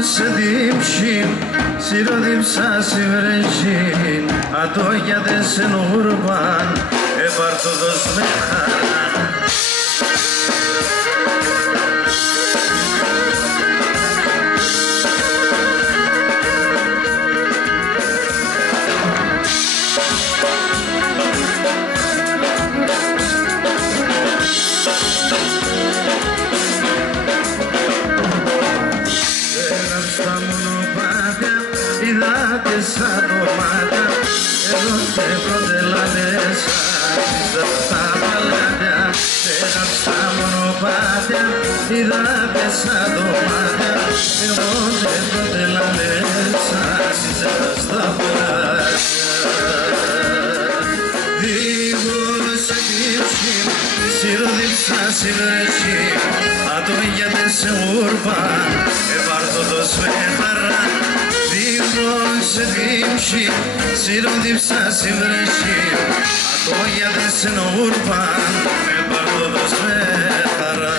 σε δίψιν, σιροδίψα σιβρέζιν, ατόγιατε σε νουρβάν, επαρτοδός με χαρά. Σαν ντομάτα, εδώ και προτελάδες στα παλάτια, πέραν στα μονοπάτια, είδατε σαν ντομάτα, εδώ και προτελάδες στα παλάτια. Δίγος εκείψη, σιροδίψα σιβρέζι, ατομίγιατε σε ούρπαν, επαρτοδός με χαρά. Σε δίψη, σιροδίψα σιβρέζι, ατόγιατε σε νουρπάν, επαρτοδός με χαρά.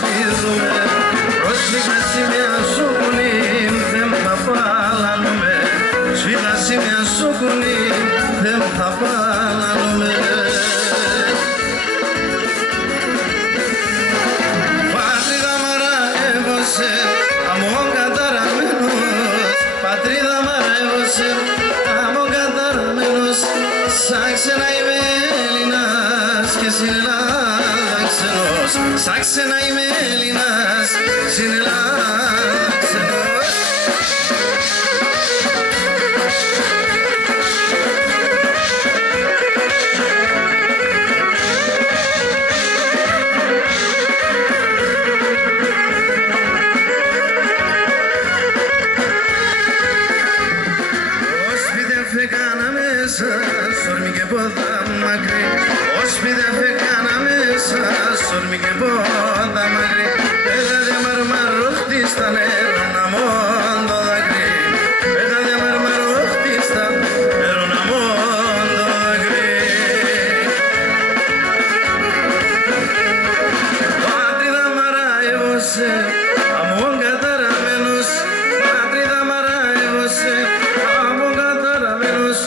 σπίζουμε πρόσφυγα σημαία σου πουλί δεν θα παλάνουμε σφίγα σημαία σου πουλί δεν θα παλάνουμε Πατρίδα μαραεύωσε αμόν καταραμένος Πατρίδα μαραεύωσε αμόν καταραμένος σαν ξένα είμαι Έλληνας και στην Ελλάδα ξενός σαν ξένα είμαι Έλληνας στην Ελλάδα ξενός Σόρμη και πόδα μακρύ Όσπι δεν φεκάνα μέσα Σόρμη και πόδα μακρύ Έγαδε μαρμαρόχτη στα νερό να μόντο δακρύ Έγαδε μαρμαρόχτη στα νερό να μόντο δακρύ Πατρίδα μαραεύωσε αμόν καταραμένος Πατρίδα μαραεύωσε αμόν καταραμένος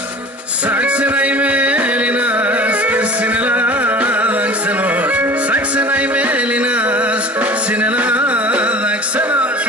σαν ξένα είμαι Έλληνας και στην Ελλάδα ξενός σαν ξένα είμαι Έλληνας στην Ελλάδα ξενός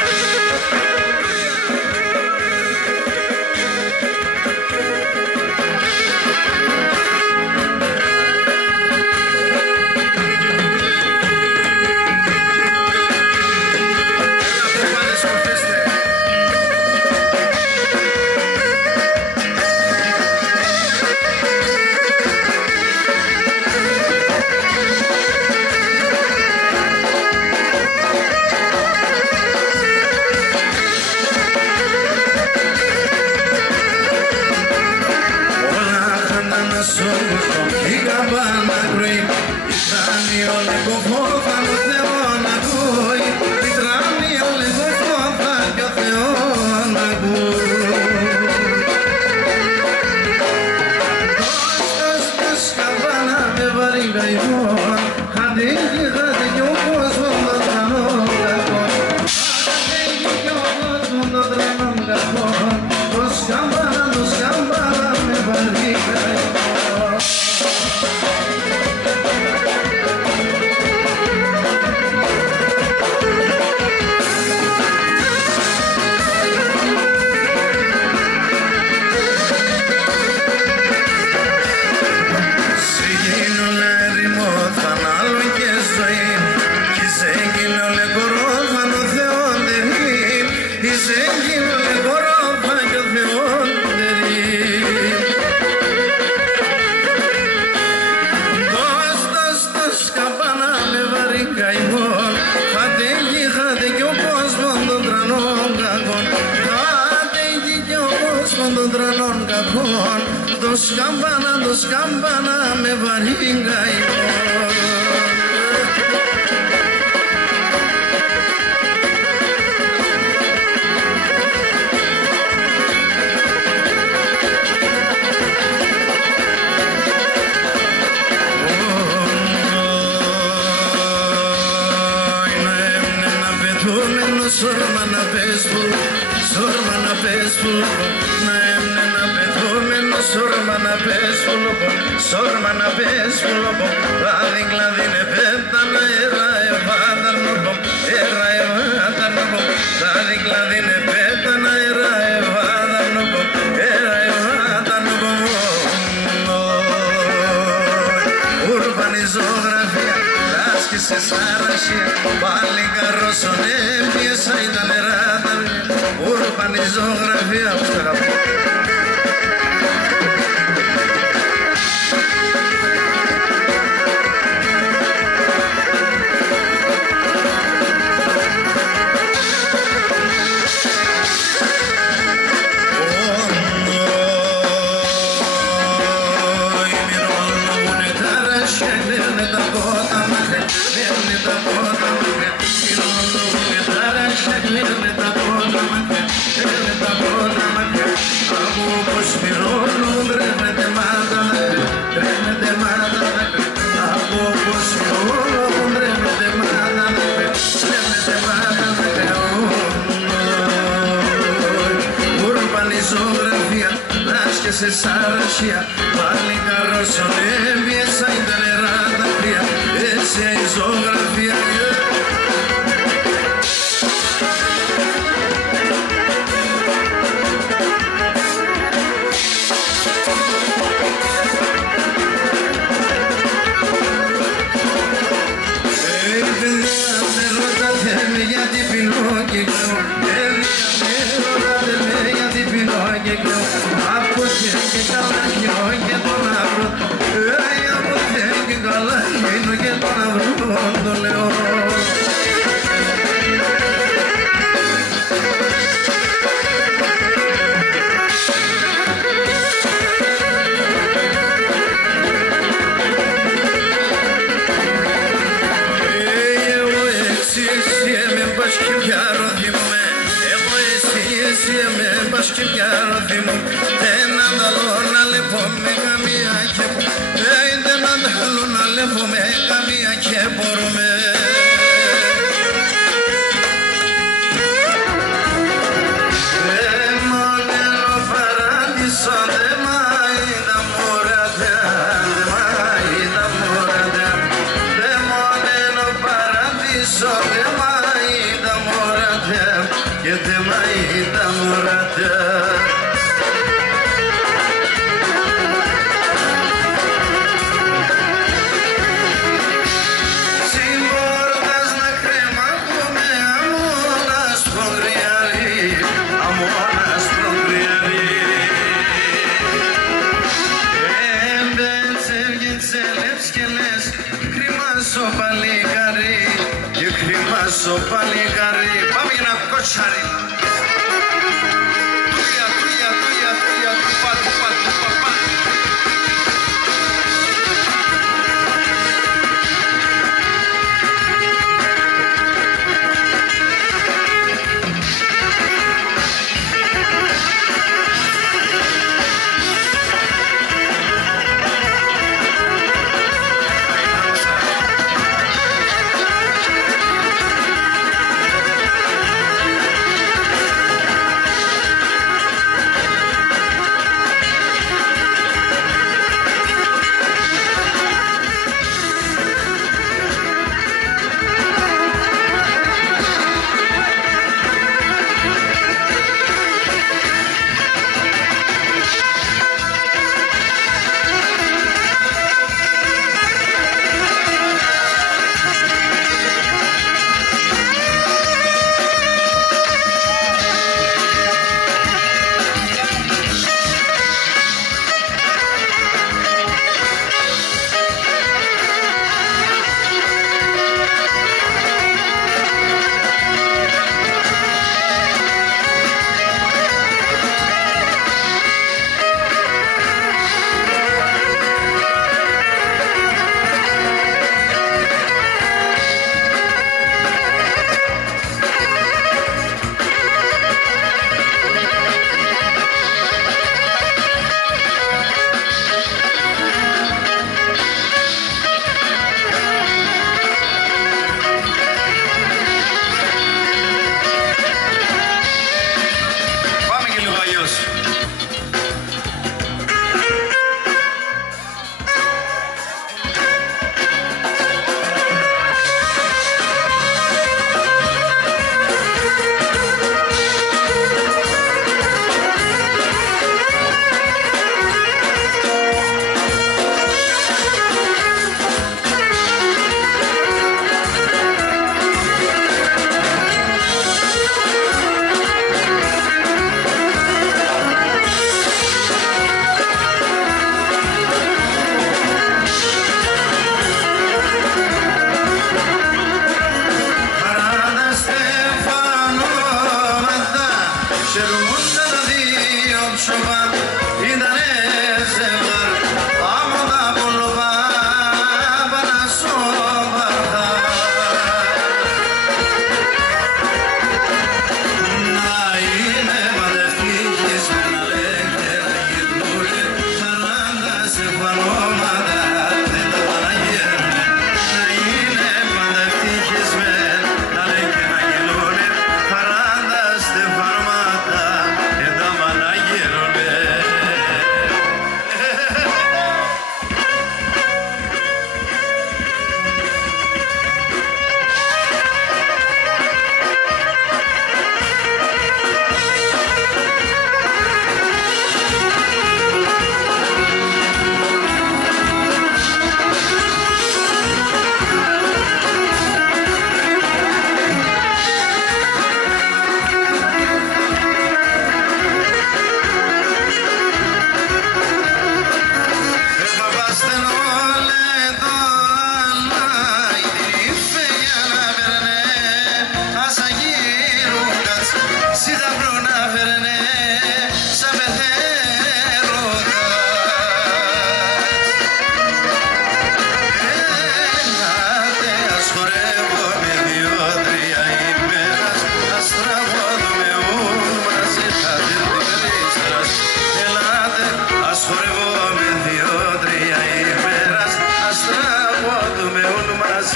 η καμπάνα κρούει, η τράνη όλη κοφόθα ο Θεός να ακούει, η τράνη όλη κοφόθα κι ο Θεός να ακούει. Δώσ' καμπάνα με βαρύ καημό, χατήκει κι ο κόσμος των τρανών κακών, χατήκει κι ο κόσμος των τρανών κακών, δώσ' καμπάνα με βαρύ καημό. Των τρανών κακών, το σκάμπανα με βαρύ καημό. Σόρμα να πες πουλό, σόρμα να πες πουλό, να έμεινε να πετούμενο, σόρμα να πες πουλό, σόρμα να πες πουλό, κλάδι κλαδίνε πέτανα, έρα ευάδαρνο, έρα ευάδαρνο, κλάδι κλαδίνε πέτανα, έρα ευάδαρνο, έρα ευάδαρνο, ούρβανη ζωγραφία, άσκησε σάρασια, πάλι καρόσονε, πιέσα ήταν εράτα, ούρβανη ζωγραφία, που σ' αγαπώ. Oh, σε σαρσία, πάλι καροσονεύει, σαν τα νερά τα κρύα, έτσι η ζωγραφία. Πάμε για ένα κότσαρι.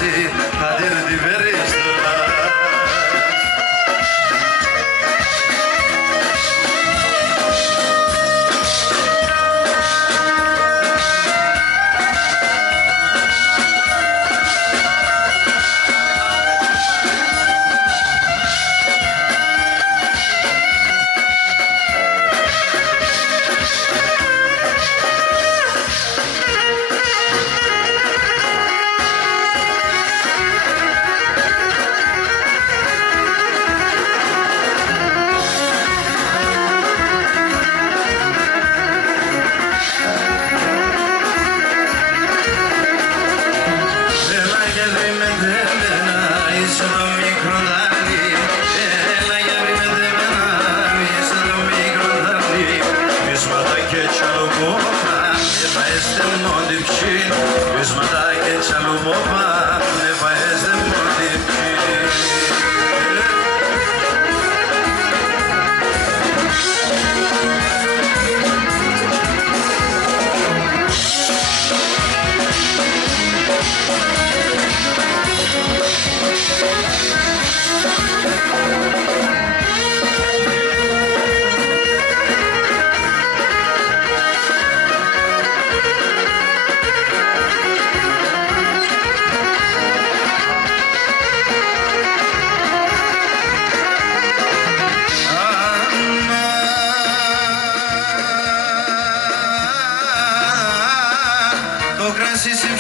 así, a dir diversas.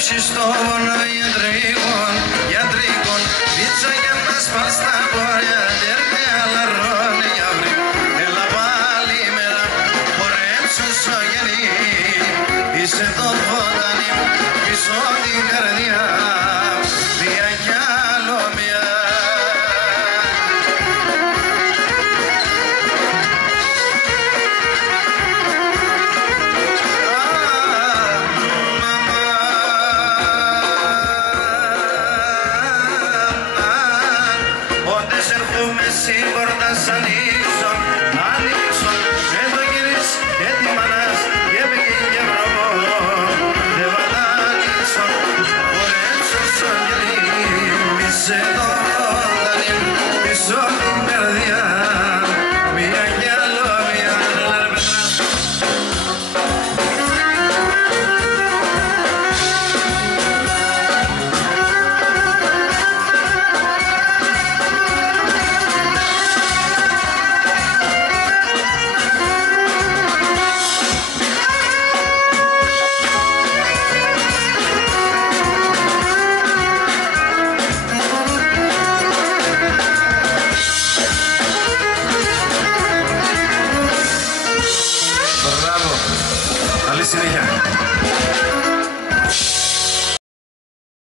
Ψιστών ιατρικών, πίτσα για να σπάς τα πόδια, τέρτε αλαρώνει αύριο. Έλα πάλι μέρα, χορέψου στο γενί, είσαι το φωτάνι μου, πίσω την καρδιά, μία κι άλλο μία. Ανοίξω, με το γυρίς και τη μανάς και με και βρω. Δεν βαλάνισω, χορέψω στο γυρί, είσαι το φωτάνι μου, πίσω την καρδιά, μία κι άλλο μία. Καλή συνέχεια.